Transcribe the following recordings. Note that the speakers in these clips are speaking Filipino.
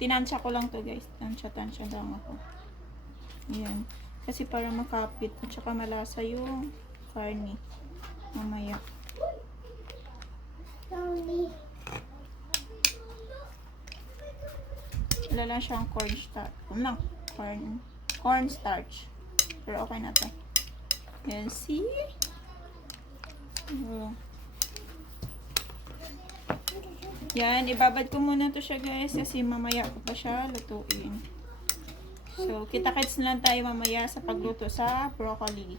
Tinansya ko lang to guys. Tansya lang ako. Ayan. Kasi para makapit at saka malasa yung karne. Mamaya. Wala lang siyang cornstarch. Pero okay na to. Ayan, see? Oh. Yan, ibabad ko muna to siya guys kasi mamaya ko pa siya lutuin. So, kita-kits na lang tayo mamaya sa pagluto sa broccoli.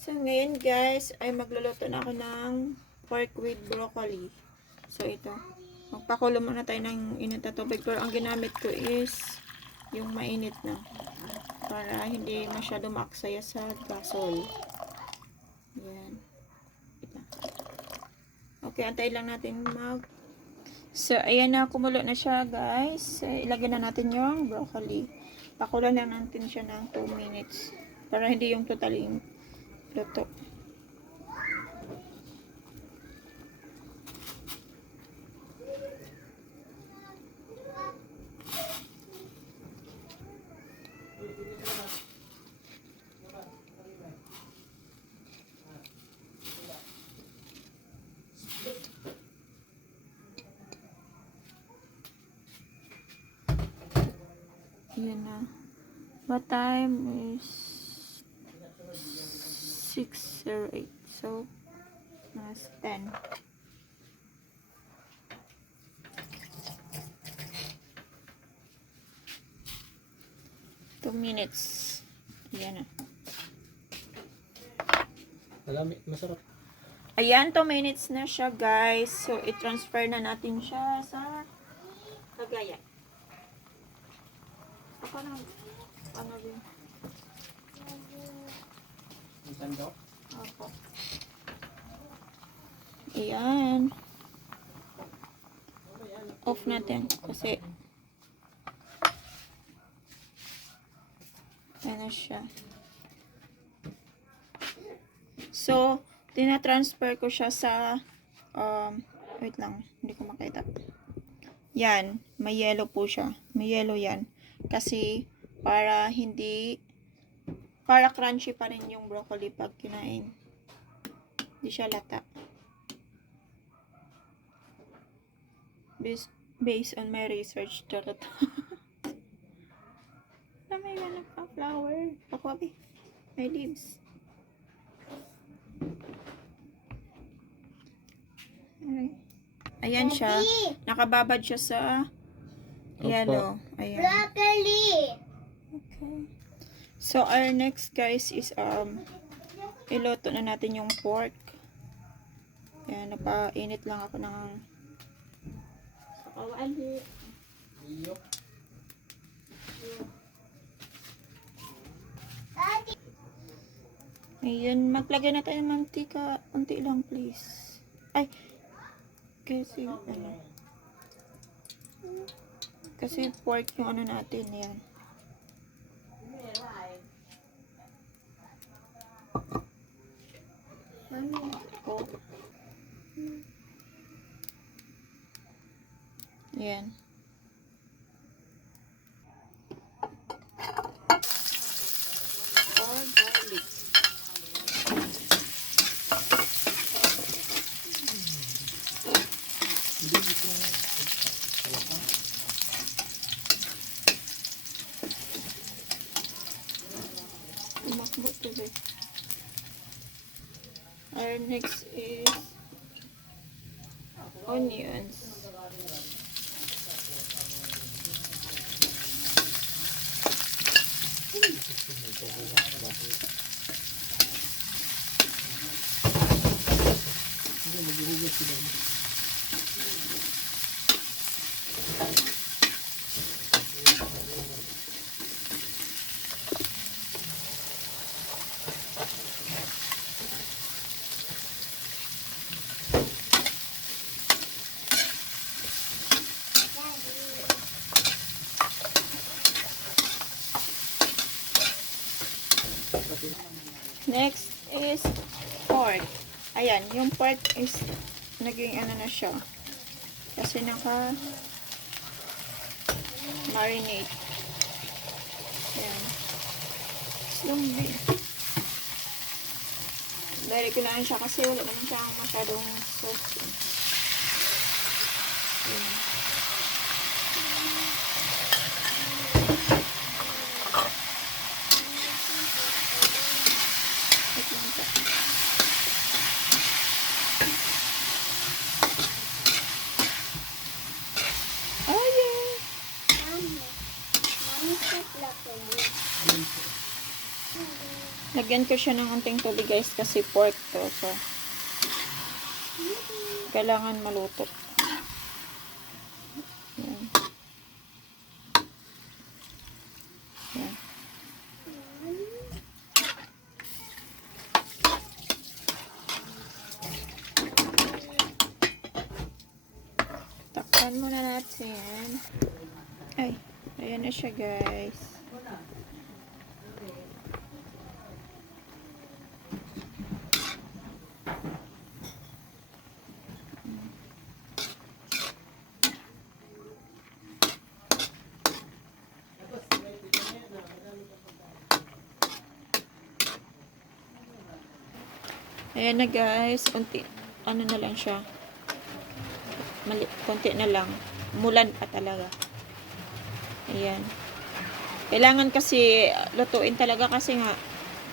So, ngayon guys, ay magluluto na ako ng pork with broccoli. So, ito. Magpakulo muna tayo ng init na tubig. Pero ang ginamit ko is yung mainit na. Para hindi masyado maaksaya sa gasol. Yan. Ito. Okay, antayin lang natin So, ayan na. Kumulo na siya guys. Ilagay na natin yung broccoli. Pakulo na natin siya ng 2 minutes. Para hindi yung totally luto. Yan na. What time is 6:08. So, mas 10. Two minutes. Yan na. Malami, masarap. Ayan, 2 minutes na siya guys. So, i-transfer na natin siya sa lagayan. Ako na. Ano din? Sandok? Opo. Ayan. Off natin. Kasi ano siya. So, tina-transfer ko siya sa wait lang. Hindi ko makita. Yan. May yellow po siya. May yellow yan. Kasi para crunchy pa rin yung broccoli pag kinain. Hindi siya lata. Based on my research. Charot. Na may ganap pa flower. Pakwabi. May leaves. Alright. Ayan siya. Nakababad siya sa yellow. Ayan. Broccoli. Okay. So, our next guys is iluto na natin yung pork. Ayan, napainit lang ako ng kawali. Ayan, maglagay na tayo ng mantika. Unti lang, please. Ay, kasi, kasi pork yung ano natin, yan. Oh. Yan. Or garlic. Tumakbo tuloy. Our next is onions. Next is pork. Ayan, yung pork is naging ano na siya. Kasi naka marinate. Ayan. Yung dahil ko lang siya kasi wala naman siyang masyadong sauce. Ayan. Ito lang siya. Oh yeah! Lagyan ko siya ng unting tubig guys kasi pork to. So, kailangan maluto. Yan. Yan. Takpan muna natin. Ay, ayan na siya guys. Ayan na guys, konti, ano na lang siya. Konti na lang. Mulan pa talaga. Ayan. Kailangan kasi lutuin talaga kasi nga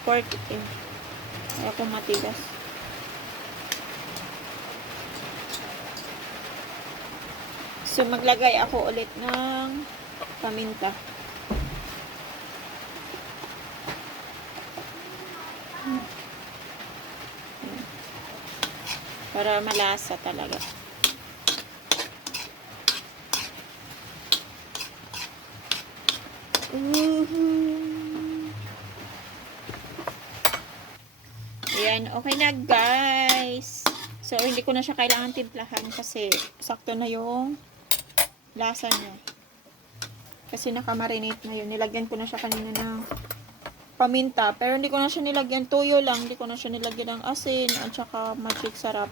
pork eh. Kaya kung matigas. So maglagay ako ulit ng paminta. Para malasa talaga. Ayan, okay na guys. So, hindi ko na siya kailangan timplahan kasi sakto na yung lasa niya. Kasi nakamarinate na yun. Nilagyan ko na siya kanina ng paminta. Pero hindi ko na siya nilagyan. Tuyo lang. Hindi ko na siya nilagyan ng asin at saka magic sarap.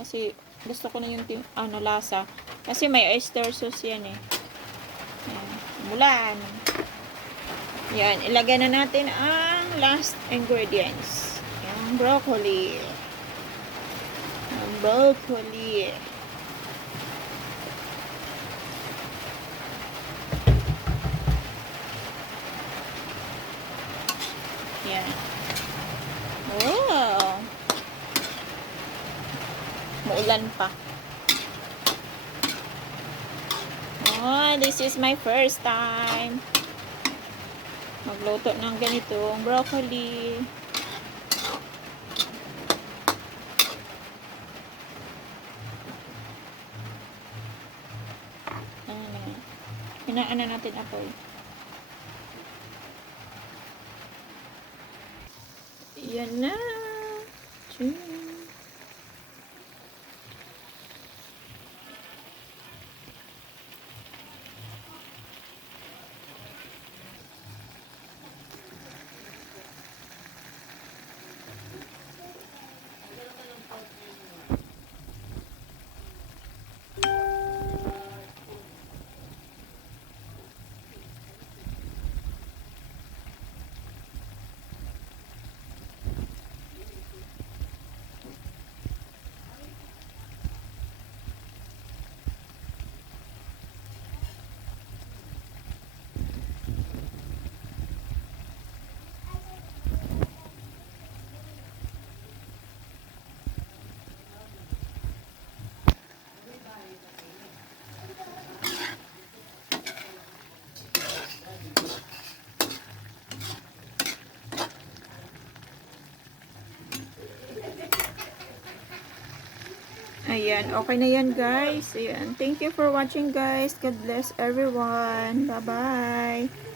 Kasi gusto ko na yung lasa. Kasi may oyster sauce yan eh. Ayan. Mulan. Yan. Ilagay na natin ang last ingredients. Yung broccoli. Yung broccoli. Yan. Wow. Maulan pa. Oh, this is my first time magluto ng ganitong broccoli. Ano na. Inaano natin apoy. Yan na. Cheers. Ayan, okay na yan guys. Ayan, thank you for watching guys. God bless everyone. Bye-bye.